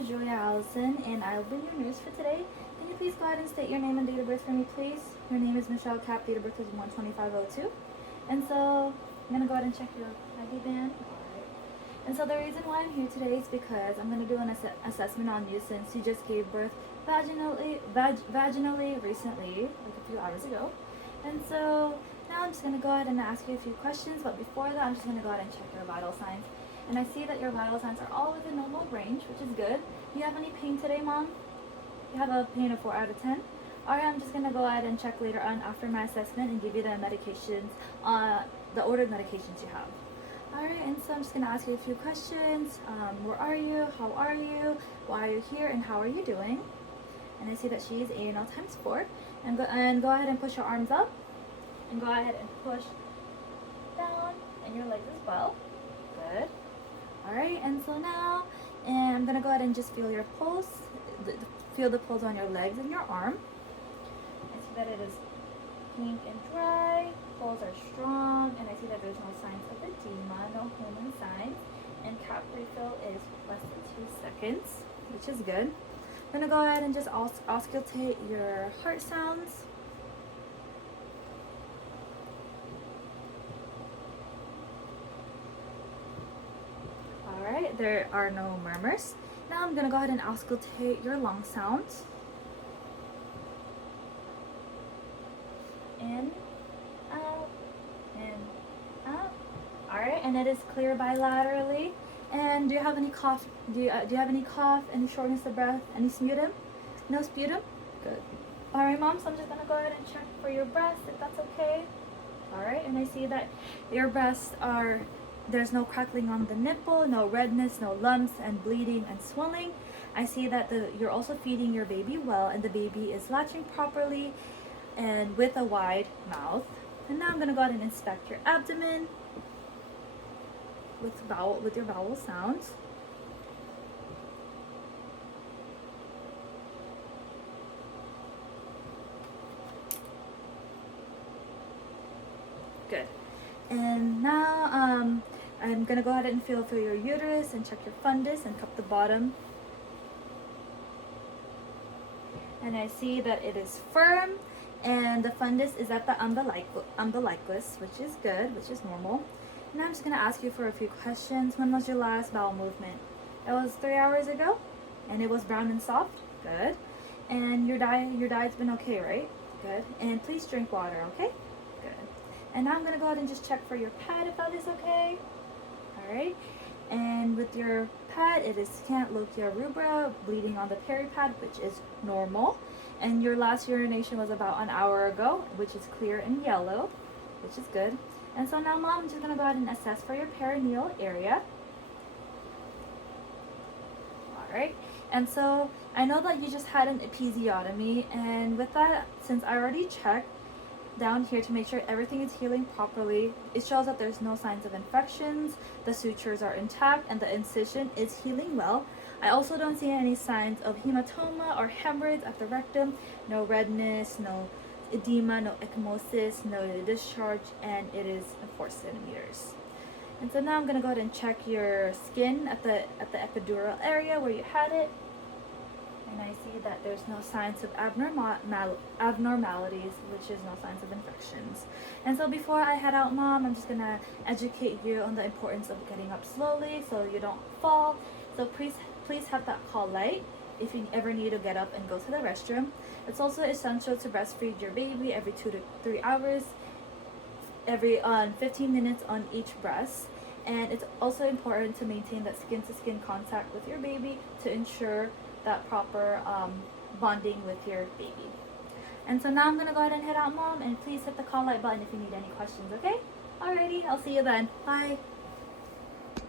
is Julia Allison, and I'll be your nurse for today. Can you please go ahead and state your name and date of birth for me, please? Your name is Michelle Cap, date of birth is 12502. And so, I'm going to go ahead and check your ID band. And so the reason why I'm here today is because I'm going to do an assessment on you since you just gave birth vaginally recently, like a few hours ago. And so now I'm just going to go ahead and ask you a few questions, but before that I'm just going to go ahead and check your vital signs. And I see that your vital signs are all within normal range, which is good. Do you have any pain today, Mom? You have a pain of 4 out of 10? Alright, I'm just going to go ahead and check later on after my assessment and give you the medications, the ordered medications you have. Alright, and so I'm just going to ask you a few questions. Where are you? How are you? Why are you here? And how are you doing? And I see that she is anal times 4. And go ahead and push your arms up. And go ahead and push down and your legs as well. Good. Alright, and so now, I'm going to go ahead and just feel your pulse. Feel the pulse on your legs and your arm. I see that it is pink and dry. Pulse are strong, and I see that there's no signs of edema, no homing signs, and cap refill is less than 2 seconds, which is good. I'm going to go ahead and just auscultate your heart sounds. Alright, there are no murmurs. Now I'm going to go ahead and auscultate your lung sounds. In, out, in, out. Alright, and it is clear bilaterally. And do you have any cough? Do you have any cough, any shortness of breath, any sputum? No sputum? Good. Alright, Mom, so I'm just going to go ahead and check for your breasts, if that's okay. Alright, and I see that your breasts are, there's no crackling on the nipple, no redness, no lumps and bleeding and swelling. I see that you're also feeding your baby well, and the baby is latching properly and with a wide mouth. And now I'm going to go ahead and inspect your abdomen with your bowel sounds. Good. And now I'm going to go ahead and feel through your uterus and check your fundus and cup the bottom. And I see that it is firm, and the fundus is at the umbilicus, which is good, which is normal. And I'm just going to ask you for a few questions. When was your last bowel movement? It was 3 hours ago, and it was brown and soft. Good. And your diet's been okay, right? Good. And please drink water, okay? Good. And now I'm going to go ahead and just check for your pad, if that is okay. Alright. And with your pad, it is scant lochia rubra, bleeding on the peripad, which is normal. And your last urination was about an hour ago, which is clear and yellow, which is good. And so now, Mom, I'm just going to go ahead and assess for your perineal area. Alright, and so I know that you just had an episiotomy, and with that, since I already checked down here to make sure everything is healing properly, it shows that there's no signs of infections, the sutures are intact, and the incision is healing well. I also don't see any signs of hematoma or hemorrhoids at the rectum, no redness, no edema, no ecchymosis, no discharge, and it is 4 centimeters. And so now I'm going to go ahead and check your skin at the epidural area where you had it. And I see that there's no signs of abnormalities, which is no signs of infections. And so before I head out, Mom, I'm just going to educate you on the importance of getting up slowly so you don't fall. So please have that call light if you ever need to get up and go to the restroom. It's also essential to breastfeed your baby every 2 to 3 hours, every 15 minutes on each breast. And it's also important to maintain that skin-to-skin contact with your baby to ensure that proper bonding with your baby. And so now I'm going to go ahead and head out, Mom, and please hit the call light button if you need any questions, okay? Alrighty, I'll see you then. Bye.